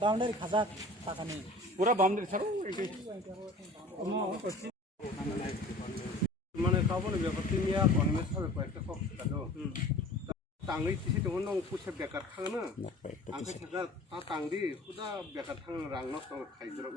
Boundary खाजा ताकानी पूरा boundary sir माने खाबो ने बेफोरनिया बनमे साबे पाइसे खौ खादो तांगै तिसे दङ नों पुसे बेकार थाङो आंखौ थागा ता तांदि खुदा बेकार थाङ रां नस्त खाइजरो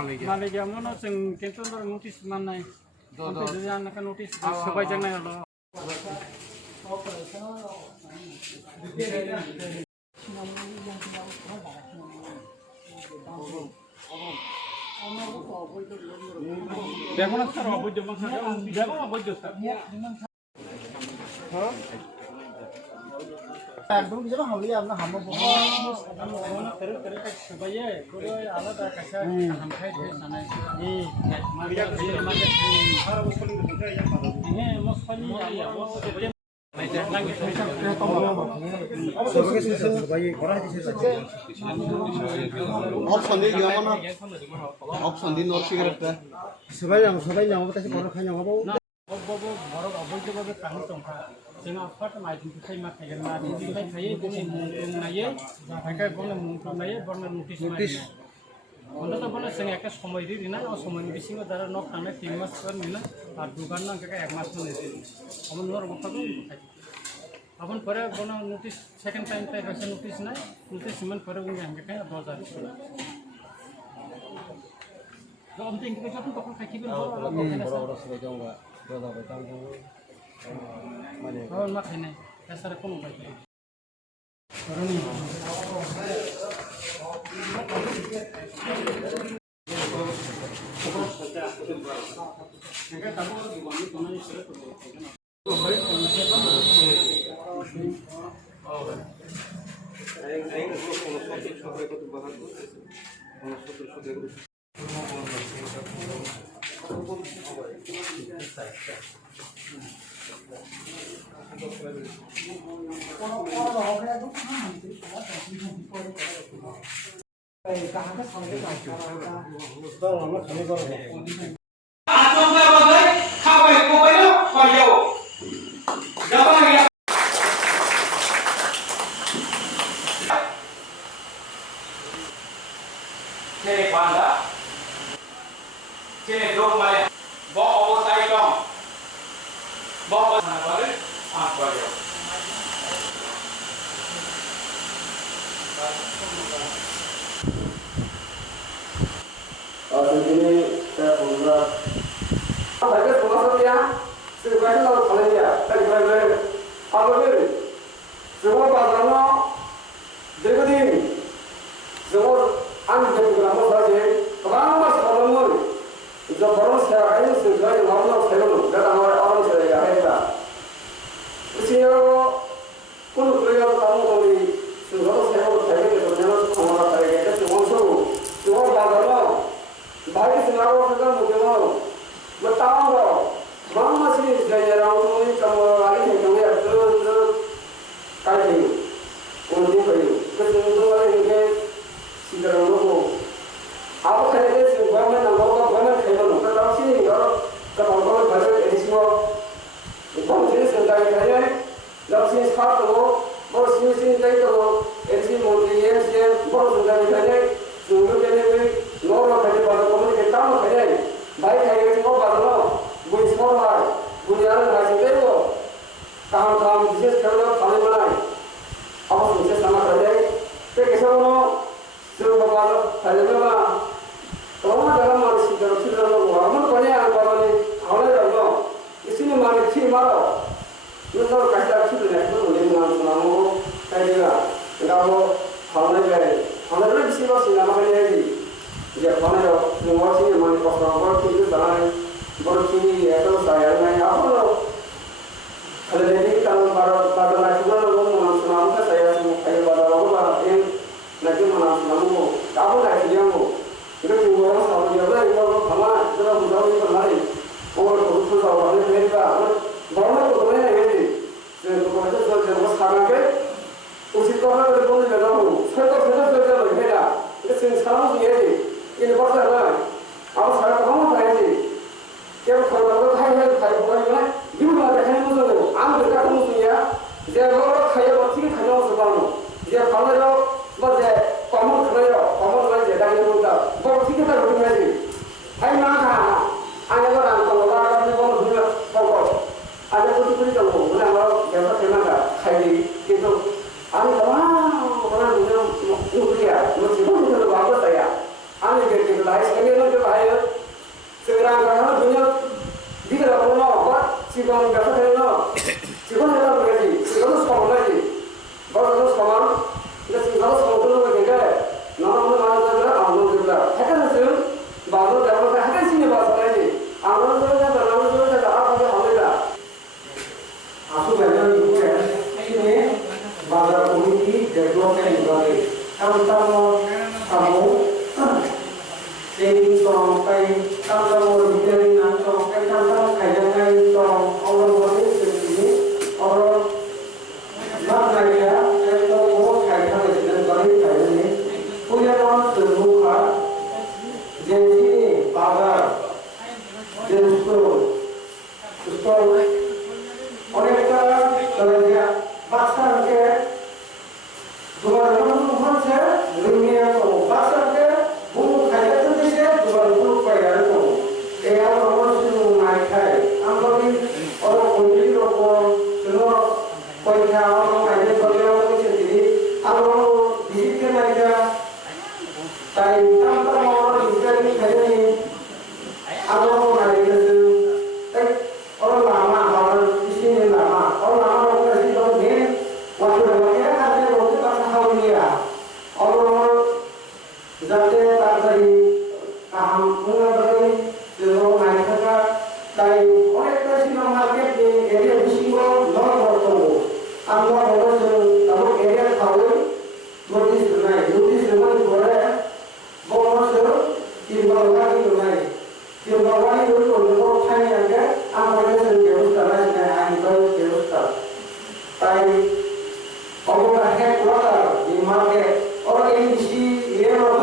Malaysia mana sing kentu nor notis mana? Notis jangan nak notis sebagai jangan ada. Jangan sar abu jom sar, jangan abu jom sar. Hah? Dulu kita hal ini apa? Hamba bukan. Terus supaya kalau alat kasih hamkai dia sana. Macam ini mosfani ya, mosfani. Option di mana? Option di North Sigara. Sebagai yang kita sih kalau kaya ngapa? Bobo baru abang tu baru tahu tongka. Jangan apa tu macam tu saya makan yang mana. Jadi saya jadi mungkin naya, mereka boleh mungkin naya, boleh notis naya. Anda tu boleh sengaja ke semua ini, na, atau semua ini sih ada nak kami timas kan, na, ada kan nak kita ekmas pun itu. Aman luar apa tu? Aman pada boleh notis second time teh rasa notis naya, notis cuma pada orang kita ada 2000. Kalau om tinggi kita pun tak kaki pun boleh. Oh, nak ini. Dasar pun baik. Ini saya pernah. Saya pernah dia. Sebenarnya kalau kalian ya, saya pernah. Apa ni? Semua pasangnya jadi semua anda juga nama saja. Kalau masih kalau mur, itu baru saya ini sebenarnya nama saya dulu. Dan orang saya ya ada. Usia pun beliau tahu kali sebenarnya saya itu sebenarnya orang saya itu semua pasangnya. Baik sengaja kita mungkin bertahu bahwa masih jadi orang tua ini kamu lagi yang kamu ya terus kaji untuk kaji kemudian lagi ini sidang logo apa kerja sih banyak logo banyak kerja kalau sih kalau bahasa edisi mau jenis tentang kerja kalau sih sekarang kalau sih tentang itu edisi mau dia kalau tentang kerja sungguh jadi normal kerja pada komunikasi tamu kerja baik kerja itu mau pada gue semua gue jalan hasil itu kawan bisnis kerja paling mana apa bisnis sama kerja kesana mau suruh bawa kerja mana kalau dalam masih dalam lo aman banyak apa ni awalnya dalam di sini mana sih mana lu tahu kerja itu nih lu boleh mengambil kerja kalau awalnya di sini masih nama kerja ya kalau semua sih mana pas itu jangan berarti itu saya apa lo kalau jadi kalau baru जों सानाव गैयादि ini pasal lah aku sekarang kamu tanya sih kalau kalau kaya bukan mana juga ada kaya musuh tu am dekat musuh ya dia kalau kaya berarti kaya musuh kamu dia kalau lo macam kamu lagi dah itu dah berarti kita berarti lagi hai mana ada orang kalau orang ni kamu dunia kau ada tu kamu boleh kalau kita terima kaya gitu ani orang dunia dunia mesti pun itu bagus saya ani kita lain sekali tu bahaya sekarang kalau dunia dia dah punya apa si kamu kata dia si kamu dah berani si kamu sekolah lagi baru sekolah kita si kamu sekolah tu lagi ke nama mana mana amal juga hakan tu baru dah baru hakan sini baru lagi amal tu dah apa dia amal dah aku belajar itu ya ini baru komiti development juga ni kamu Jadi sampai kalau bicara dengan sampai kalau kajian kalau orang boleh sendiri orang nak lagi kalau mau kajian dengan balik kajian ni punya orang terbuka jadi bagar jadi store orang kita kalau dia bahasa ke dua orang saja dunia tu bahasa ke bukan kajian baru bayar tu, orang semua naik kai. Ambil orang kunci orang semua bayar orang naik bayar orang sendiri. Orang disikir naik kai. Tanpa orang disikir ni kai ni. Orang naik tu, orang lama orang di sini lama. Orang lama orang di sini ni waktu waktu ada waktu tak tahu dia. Orang jadi tak dari kaham mengenai seluruh masyarakat dari oleh presiden market di area Busingo non bertemu. Anda harus tahu area tahu notis dengan boleh bonus timbal lagi itu untuk tanya ke anda harus terus dengan anda terus. Dari orang headquarter di market orang ini di area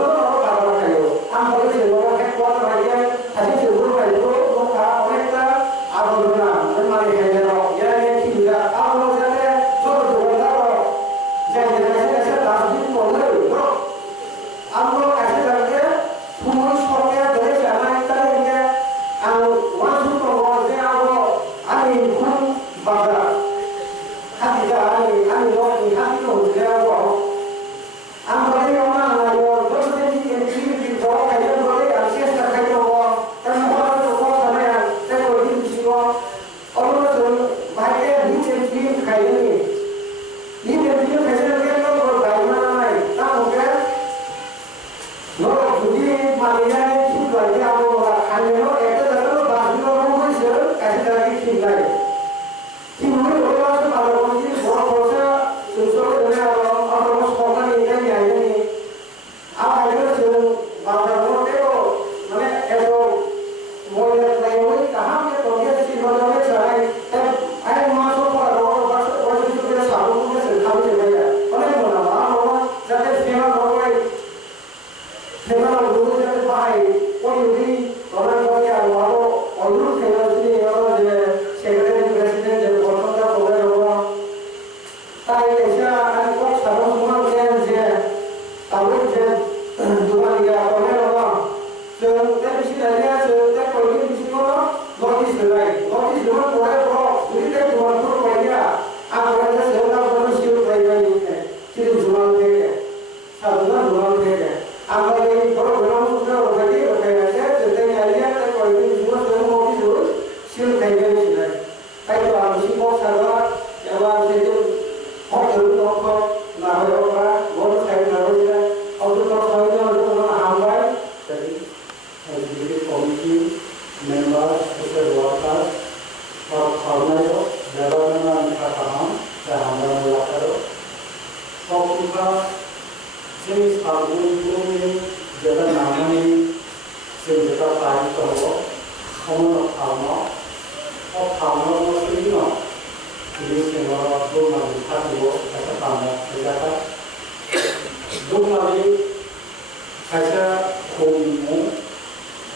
kaisa komu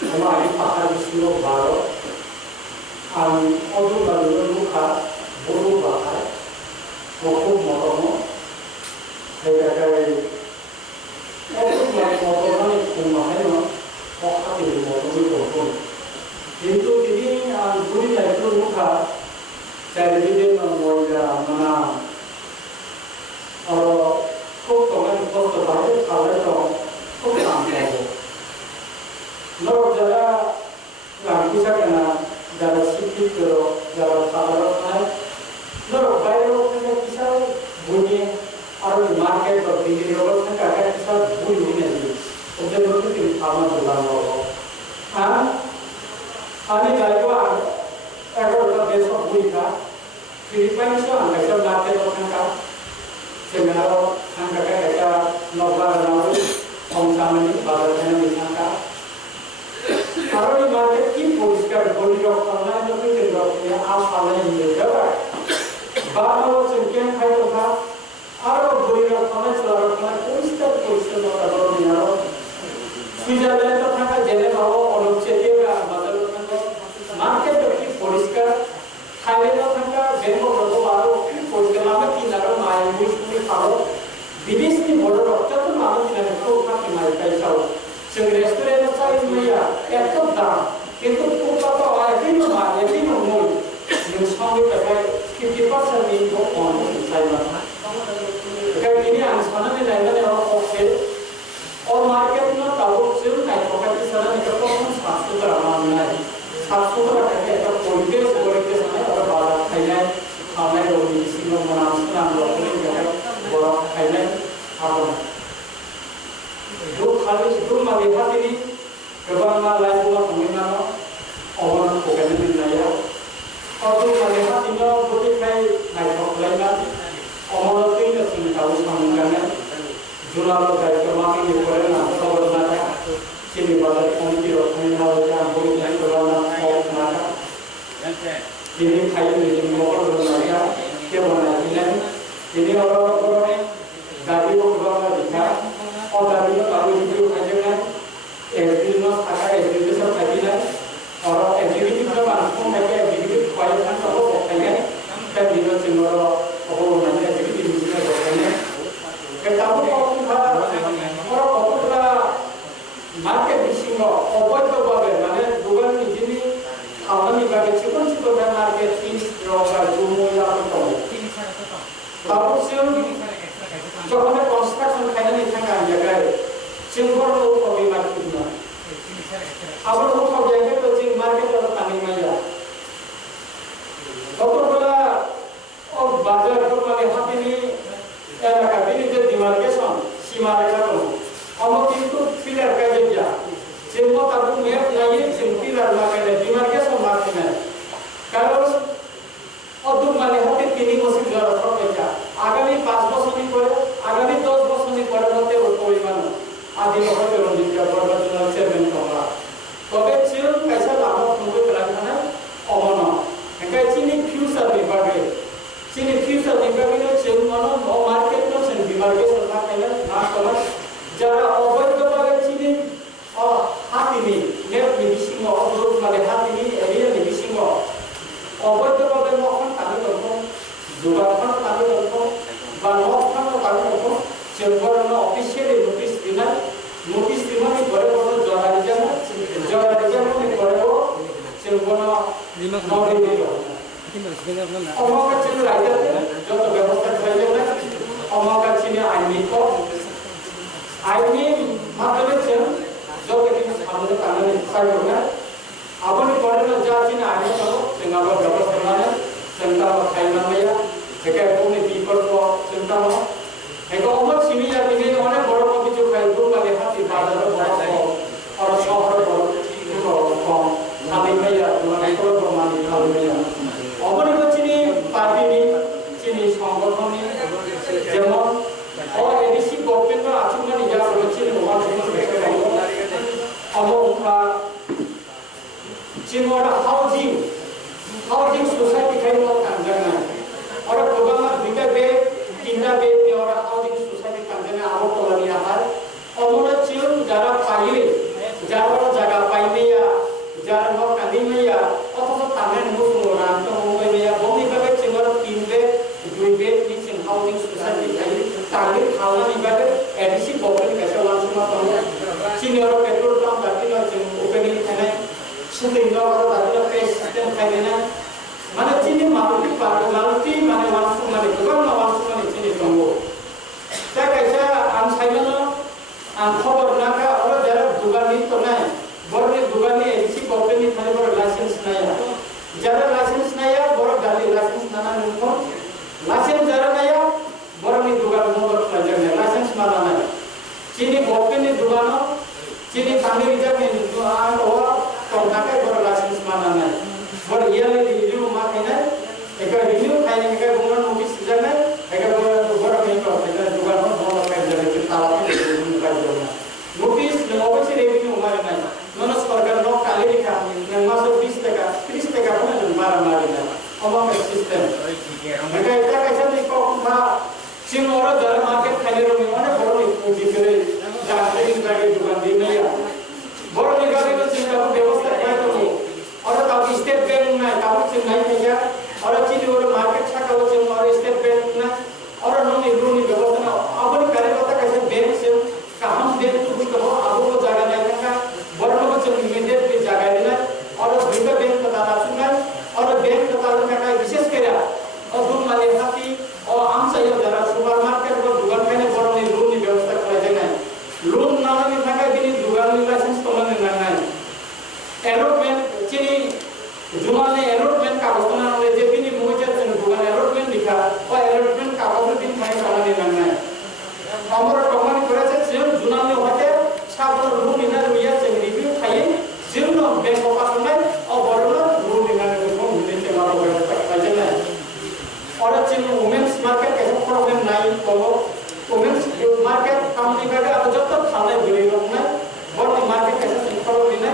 sama ini pakar di sini baru odu lalu luka buru bakar moku motomo kayak odu yang motomo ini kumahnya pakar di motomo itu itu ini buri lalu luka jadi dia membuat mana kalau kau dengan kau terbaik kalau itu kau sampai lalu jala yang bisa kena jala sikit ke jala sabar kan lalu bayar kita bisa bunyi orang di market atau di luar kan kakak bisa bunyi ini untuk itu kita sama dengan orang ani galwa agar besok buika Philippines itu angka itu market angka sebenarnya angka kayak nobar lalu sama ini bagian ini angka kalau di market ini poliskar boleh online itu tidak punya apa lain juga baru sekian kali juga ada boleh online selalu poliskar nobar ini ada Switzerland itu angka jadi kalau orang cedera baru market itu poliskar Thailand angka Bangkok itu baru poliskar lama tidak ada main musuh kalau विदेश की border रखता तो मानो कि नहीं तो उतना किमाई पैसा हो संग्रहस्थरे में सारी दुनिया एक तो दाम किंतु पूरा तो आए भी मूल न्यूज़ में कहते हैं कि 50% में वो कौन साइड में कहीं नहीं आंसमान में नहीं ना और ऑफिस और मार्केट में ताबूत से नहीं तो कहीं सारा निकल तो हम सातों का मामला है सातों का कहते हैं पॉलिटिक्स पॉलिटिक्स में और बात थाईलैंड हमें लोग इसी में मुनासिब नाम लोग बोला Thailand apa? Dua kali itu melihat ini kebanyakan lain pula penggunaan orang bukan ini naya. Kalau melihat ini bukan kayak naik lainnya orang itu yang sini tahu semuanya. Jualan dari kemarin di Korea atau mana sini pada komisi orang yang boleh naik kebanyakan orang mana. Ini kayak ini motor orang dia mana ini orang dari orang kita, और dari kalau itu aja activity आता activity सब खाइला और activity का मानकों में के activity file का सब होता है दिनों से मोरो वो मैंने एक्टिविटी में होता है के ताऊ को और कोटला मार्केट बिसिंग ओवर तो बाबे माने दुगन निजिनी खावानी बागे चिकन चिकन मार्केट इस रोगा जुमो या तो ताऊ से जो हमें कंस्ट्रक्शन फाइनल इतना काम जगह सिंगल तो कभी मार्केट में अब लोग सब जाएंगे तो सिंग मार्केट और पानी में जा तो बोला और बाजार को वाले हाथी ने ऐसा कभी नहीं जो डिमार्केशन सीमा रेखा को हम किंतु फिलर का जा सिंगल तब मैप नहीं सिंगल फिलर लगा डिमार्केशन मार्केट में कारण और तुम वाले हाथी तीन मशीन द्वारा सब बेचा आगामी 5 वर्ष में करे आगामी 10 वर्ष में करे मते परिमाण आदि बहुत रंजित का प्रबंधन चेयरमैन होगा तबे चिल कैसा लाभ होगा कराना अमन एका चिनी फ्यूचर विभाग में चिल मनो नो मार्केट में चिल विभाग के सरकार पहले ना कलर जरा अवैध वाले चिनी और हाथी ने मिसिंग और ग्रुप वाले हाथी ने एरिया मिसिंग अवैध वाले मखन ताली करको जुगाखन ताली करको बानखन ताली करको चिलबरनो ऑफिशियली नोटिस दिना नि करे बोलो जर्नलिज्म नि करे वो चिलबरनो नोटिस दियो अमका चिल राइटर जो तो व्यवस्था चाहिए ना अमका चिल आईनी माध्यम से जो कि हमने कानून फाइल होगा अपनी करे ना जा चिल आईनी तो सिंगापुर व्यवस्था में चिंता खाइना में या जगह अपने पीपल को चिंता में एक और सीमी जाति में उन्होंने बड़ों को भी जो कैलकुल वाले हाथी बाजार में बड़ों और शहर बड़ों को खाली में या उन्होंने को मानी खाली में या और इनको चीनी पार्टी में चीनी संगठन में जेमन और एडीसी गवर्नमेंट में आचुम में निजा सुरक्षित होगा चीनी बेचे रहेंगे अब उनका चीनी वाला हाउसिंग सोसाइटी का ही बहुत काम करना है और प्रोग्राम बिका बे किंदा बे और हाउसिंग सोसाइटी काम करना आवक तो लगी आता है और मोड़ा चिल जरा housing society kai target khalna ni bagai edisi bopel kaisa langsung apa sini orang petrol pump tapi no opening kai shooting no orang tapi pay system kai na mana sini maruti mana langsung mana bukan langsung mana sini tunggu saya kaisa am saimano am khabar naka orang jarak dugaan ni to nai borne dugaan ni edisi bopel ni thane bor license naya jara license naya bor gali license nana nuko license jara naya bor ni dugaan motor pelajar naya license mana naya sini bopel ni dugaan sini kami rijak ni dugaan orang tongkakai bor license mana naya bor iya ni di rumah kena eka review kaya eka bunga notice jana eka bor ni ko eka dugaan motor pelajar ni talat ni pelajar notice ni obviously review umar naya nono सरकार no काले लिखा नंग मासो 20 टका 30 टका पुना जन मारा मारी ना अमक सिस्टम मका इता कैसे नि को मा सिंग और दर मार्केट खाली रो ने बरो नि पूजी करे जाते इन गाड़ी दुकान दी नया बरो नि गाड़ी को सिंग का व्यवस्था है तो और तब स्टेट बैंक ना तब सिंग नहीं किया और चीज और मार्केट छका वो सिंग और स्टेट बैंक ना और नो नि रो नि व्यवस्था ना अब नि कार्यकर्ता कैसे बैंक से का हम बैंक तो कुछ कहो अब वो जगह नहीं का बरों को चल इमीडिएट भी जगह देना और विंडो बैंक का दादा सुनना और बैंक का दादा का विशेष क्या और दूर माले हाथी और आम सही जरा सुपरमार्केट और दुकान में बरों ने लोन की व्यवस्था कर देना लोन ना में थका भी नहीं दुकान में लाइसेंस तो मन नहीं है एरोप्लेन चीनी जुमा ने एरोप्लेन का वस्तुना ने जे भी नहीं मुझे चल दुकान एरोप्लेन लिखा और एरोप्लेन का वस्तु भी खाने का नहीं है हमारा टोकन करे से सिर्फ जुना में होते साबुन रूम इन रुया से रिव्यू खाई जिनो बैंक ऑफ में और बरोना रूम इन को मिलने के मारो व्यवस्था कर देना और चिन वुमेन्स मार्केट कैसे प्रॉब्लम नहीं तो वुमेन्स मार्केट कंपनी का अब जब तक खाने गरी लोग में बड़ी मार्केट कैसे सिंपल होना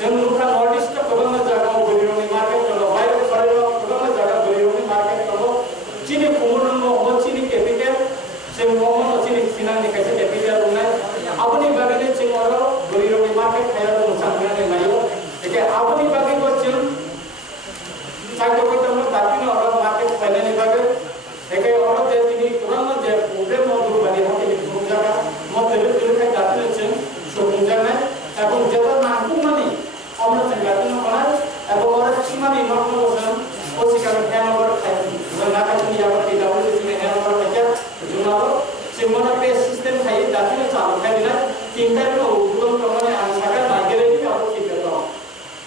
जन लोग नॉर्थ ईस्ट का कदम में जगह गरी लोग मार्केट कर लो वायर करे लो कदम में जगह गरी लोग मार्केट कर लो चीनी कुमुरन में हो चीनी कैपिटल से मोहन चीनी सिनान ने कैसे कैपिटल होना अपनी बारे में चिन और गरी लोग मार्केट खाया तो नुकसान करने नहीं हो लेकिन अपनी बारे को चिन चाहे कोई तो लोग ताकि ना और मार्केट पहले नहीं बागे लेकिन और जैसे नहीं तुरंत जब प्रॉब्लम हो तो बड़ी होती है तो जगह मत तेरे तेरे का जाते हैं चिन शोरूम में अब जब नाकू मनी हमने संगठन में बना अब और सीमा में नॉट मोशन वो सिकार है नंबर है ना का दुनिया पर डब्ल्यू में है नंबर क्या जुनारो सिमोना पे सिस्टम है जाते हैं चालू है ना तीन टाइम में उद्योग प्रमाणे आंसर मार्केट भी आप ठीक करता हूं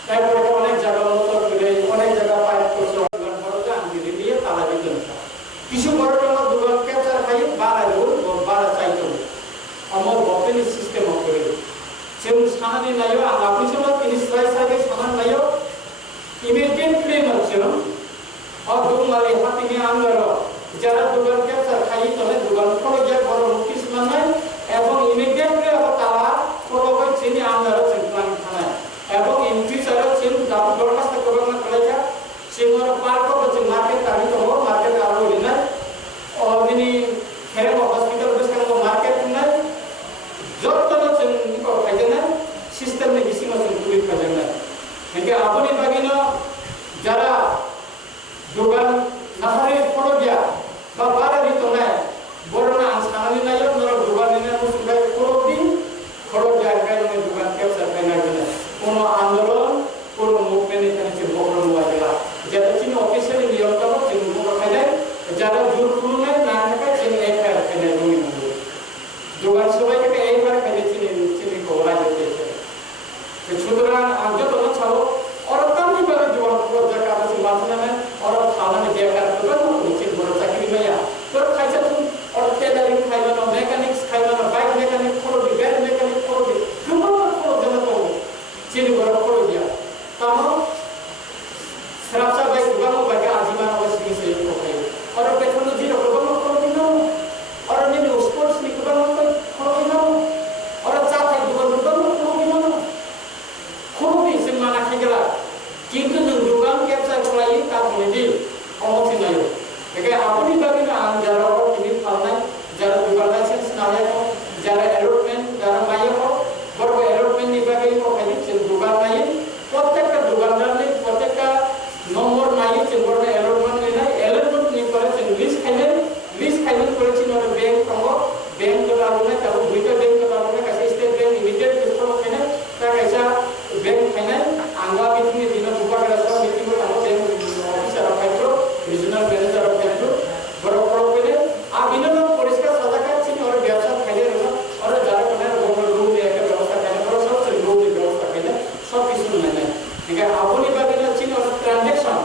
তাই বড় অনেক জায়গা মতো করে অনেক জায়গা পাইপ করছে দোকান বড় জান দিয়ে দিয়ে তালা দিতে কিছু বড় বড় দোকান ক্যাপচার খাই 12 রোড 12 চাইতো আমার বপেনি সিস্টেম করে যেন সানানি নাইও আপনি সব তিনি সাইজ সাইজ সানান নাইও ইমিডিয়েট ক্লেম হচ্ছিল আর দোকান মালিক হাতে নিয়ে আনলো যারা দোকান ক্যাপচার খাই তবে দোকান করে গিয়ে বড় নোটিশ বানায় এবং ইমিডিয়েটলি আবার তালা পুরো ওই চিনি আনলো সেন্ট্রাল থানায় এবং इन फ्यूचर चिन दाब दरखास्त करना पड़ेगा चिनर पार्ट ऑफ द मार्केट ताकि तो हो मार्केट आरो लेना और दिनी खेरे हॉस्पिटल बस का मार्केट में जब तक चिन को खाजना सिस्टम में किसी में संतुलित खाजना क्योंकि अपनी बागिना जरा दुकान नहरे पड़ गया बाबा री तो ना बोरना आसानी ना यो नर दुकान ने मुझे पड़ दिन पड़ गया का में दुकान के सरकार ना কোনো আন্দোলন কোনো মুভমেন্ট এখানে যে প্রোগ্রাম হওয়া যেটা চিনি অফিসিয়ালি নিয়ম করো চিনি মুখে খাইলে যারা জোর করুন না থাকে চিনি একবার খাইলে দুই বন্ধু দোকান সবাইকে একবার খাইলে চিনি চিনি কোলা যেতে সুতরাং আজও তো ছাড়ো और कमी पर जो प्रोजेक्ट का से मानना है और खाना में देखा तो तो नीचे बड़ा चाकरी में या पर खाइसा तुम और टेलरिंग खाइला ना मैकेनिक्स खाइला ना बाइक मैकेनिक खोलो दी बैट मैकेनिक खोलो दी क्यों खोलो जब तो चीनी बड़ा खोल दिया तब शराब बाइक दुकान में बैठा आजीवन अवश्य से को खाई और टेक्नोलॉजी रो दुकान खोल दिनो और ने स्पोर्ट्स में दुकान खोल दिनो और चाय दुकान खोल दिनो खोल दी से माना खेला किंतु दुकान कैप्चर खोलाई का खोली अमोसी नहीं क्योंकि अपनी बाकी ना जरा और किन्हीं फलना जरा दुकान लाइसेंस ना है तो जरा एरोप्लेन जरा माया हो बड़ो एरोप्लेन निभागे को खाली चिन दुकान नहीं प्रत्येक दुकानदार ने प्रत्येक नंबर नहीं चिन बड़ो एरोप्लेन नहीं एरोप्लेन नहीं पर चिन लिस्ट করেছি নরে ব্যাংক তঙ্গ ব্যাংক তো লাগুনে তাও দুইটা ব্যাংক তো লাগুনে কাছে স্টেট ব্যাংক ইমিডিয়েট ফলো কেনে তা কাইসা ব্যাংক ফাইনে আঙ্গা মিটিং দিন বুকা করা সব মিটিং তো তাও ব্যাংক অফিসার ফাইতো রিজিওনাল ম্যানেজার ফাইতো বড় বড় করে আর বিনোদন পরিষ্কার সাদাকা ছিল আর ব্যবসা খাইলে রইল আর যারা কোনে বড় রুম দিয়ে একটা ব্যবস্থা খাইলে বড় সব রুম দিয়ে ব্যবস্থা খাইলে সব কিছু নাই ঠিক আছে আপনি বাকিনা ছিল ট্রানজাকশন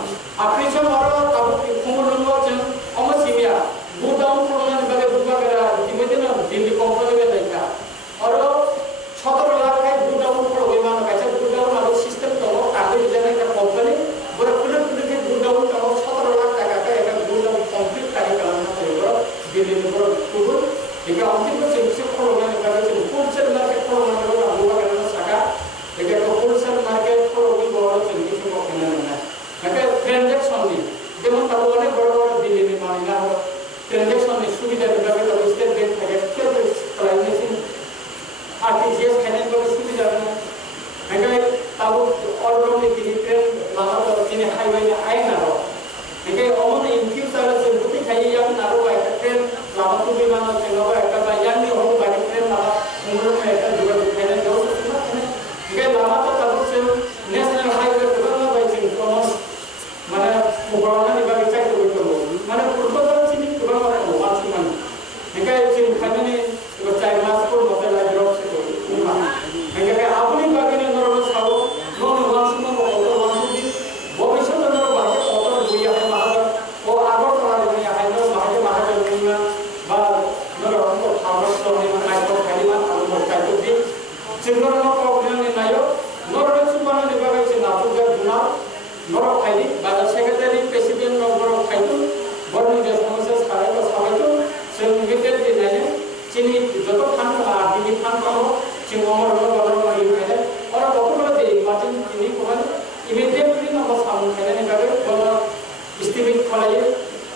আপনি সব বড় তাও কুমুর রুম আছেন অমসিমিয়া বুদাউন প্রমাণ বাগে বুকা করা ইমিডিয়েট না দিল্লি কোম্পানি में देखा और 17 लाख का बुदाउन पर विमान का है बुदाउन और सिस्टम तो कागज जने का कंपनी बड़ा पूरे के बुदाउन का 17 लाख টাকা का एक बुदाउन कंप्लीट कार्य करना चाहिए दिल्ली में बड़ा कुल एक अंतिम से प्रमाण का होलसेल मार्केट प्रमाण का बुका करना सका एक होलसेल मार्केट पर भी बड़ा चीज को कहना है মানে ট্রানজাকশন নি যেমন তাও অনেক বড় বড় দিল্লি में मामला हो ट्रांजैक्शन में सुविधा विभाग का स्टेट बैंक থাকে ট্রানজাকশন आरटीजीएस फाइनेंस का सुविधा है मैं ताऊ ऑलराउंड की ट्रेन लामा तो जिने हाईवे में आए ना हो मैं ओमन इन फ्यूचर से बुती खाई या ना हो एक ट्रेन लामा तो विमान से लो एक का यान नहीं हो बाकी ट्रेन लामा उम्र में एक जुगाड़ फाइनेंस जो सुना है मैं लामा तो ताऊ से नेशनल हाईवे तो ना भाई से कॉमन माने मुबारना विभाग चाहिए तो माने पूर्वतन चिनी कुबा को वाची मान मैं चिन खाने को चाय मास को मते ला ड्रॉप से को मैं আপনি বাগিনে নরম ছাও নন ওয়াসুম ও ওয়াসুদি ভবিষ্যৎ নর বাগে কত বইয়া হয় মাহাদ ও আগর করা দুনিয়া হয় নর বাগে মাহাদ দুনিয়া বা নর অন্ত খাওয়ার তো নাই তো খালিমা আর কাইতো দি চিন্নর ন প্রবলেম নাইও নর সুবান নিবাগে চিন আপুজা গুনা নর খাইলি বাজার সেক্রেটারি প্রেসিডেন্ট নর খাইতো বর্ণ যে সমস্যা সারাই তো সবাইতো সেমিটেড দি নাই চিনি যত খান আর দিদি খান পাবো চিন অমর বড় বড় ইউনিয়ন আর কতগুলো যে মাঝে চিনি কোন ইমিডিয়েটলি না সামনে খাইলে গাবে বড় স্টিমিক খলাইয়ে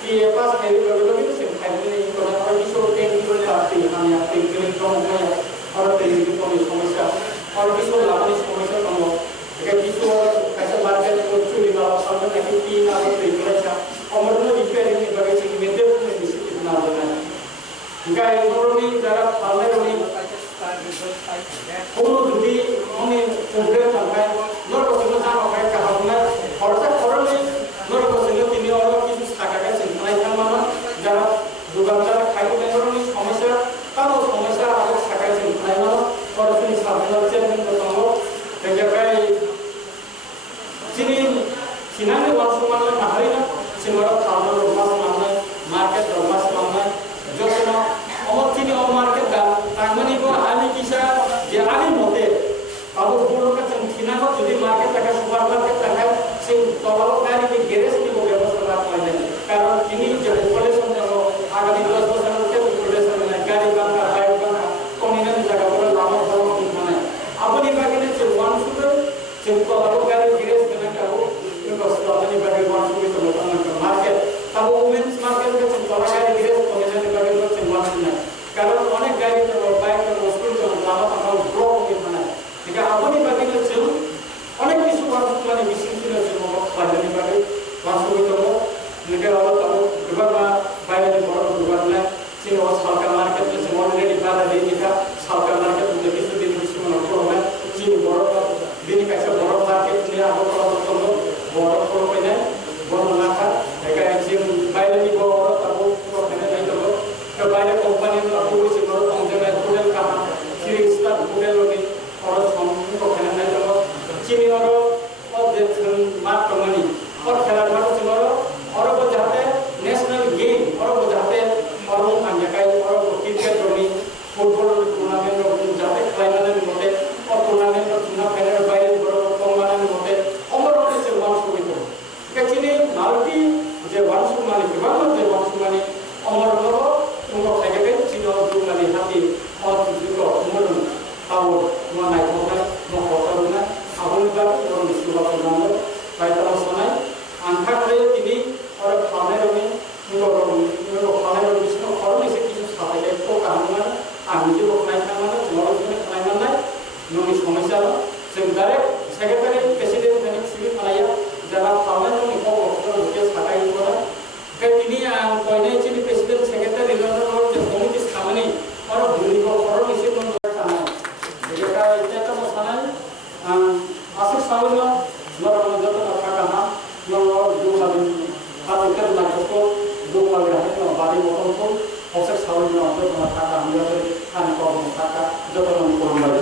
কি পাস খাইলে গাবে সে খাইলে কোন আর কিছু টেন করে পাচ্ছি আমি আপনি ক্লিক কম হয় আর তেজি কোন সমস্যা আর কিছু লাগানি সমস্যা কম এটা কিছু কাছে মার্কেট চুরি না সামনে নাকি কি না হতে করেছে অমর রিপেয়ারিং বিভাগে চিনি ইমিডিয়েটলি ডিসিপ্লিন না দেনা ఇంకా ఎవరోని যারা পারলেনি কোনো যদি মানে প্রবলেম থাকে নরকসিং জানো হয় কাহাবনা খরচা করলে নরকসিং তিনি আরো কিছু টাকা কাছে নাই থামানো যারা দোকানদার খাইতে বেরোনি সমস্যা তাও সমস্যা আরো টাকা কাছে নাই মানো খরচনি সাধারণ চেয়ারম্যান তো জায়গায় তিনি সিনানে ওয়াসমান না হারিনা সিনরা খাওয়ার মাস মানে মার্কেট মাস মানে যতনা অমরচিনি ও মার্কেট দাম তাঙ্গনি গো আমি কিসা যে আমি মতে আবু বড় কাছে কিনানো যদি মার্কেট টাকা সুপার মার্কেট টাকা সেই তলাও গাড়ি কে গ্যারেজ নিব ব্যবস্থা রাখা হয় কারণ তিনি যে পলিউশন দেব আগামী 10 বছরের মধ্যে পলিউশন না গাড়ি বাংলা বাইক বাংলা কোনিনা জায়গা বড় লাভ বড় মানে আপনি বাগিনে যে ওয়ান সুপার যে তলাও গাড়ি গ্যারেজ কেনা কাও ব্যবস্থা আপনি বাগিনে ওয়ান সুপার তো মার্কেট তাও ওমেন্স মার্কেট কে তলা গাড়ি গ্যারেজ কোনিনা বাগিনে হচ্ছে ওয়ান সুপার কারণ অনেক গাড়ি তো বাইক তো স্কুল তো লাভ আমরা ব্লক হয়ে মানে ঠিক আছে আপনি বাগিনে হচ্ছে অনেক কিছু মানে মিশিং ছিল যে বাইরে বাগে বাস্তবে তো নিকে হলো তো এবার বাইরে বড় দোকান না চিন ও সরকার মার্কেট যে অলরেডি বাড়া দিয়ে দিকা সরকার মার্কেট মধ্যে কিছু দিন কিছু মনে করবে চিন বড় দিন কাছে বড় মার্কেট নিয়ে আবো তো বড় করবে না বড় লাখা একা যে বাইরে দি বড় তারপর পুরো ফেলে নাই তো বাইরে কোম্পানি তো আপনি বলছি বড় কোম্পানি হোটেল কাহা থ্রি স্টার হোটেল ওকে और সম্পূর্ণ ফেলে নাই তো চিনি और मार्क मनी और खेला और वो जाते नेशनल गेम और वो जाते और वो अंजकाई और वो क्रिकेट रोनी फुटबॉल टूर्नामेंट जाते फाइनल होते और टूर्नामेंट चुना फाइनल बाय बड़ो टूर्नामेंट होते और और से वन सुबह तो कचिने मालती जे वन सुमानी के बाद जे वन सुमानी और लोगों तुमको खाएंगे asik sawino normal joto na kakana no duma bin hatu ker na koko duma bin hatu no bari moton ko asik sawino joto na kakana yo kan ko kaka joto no ko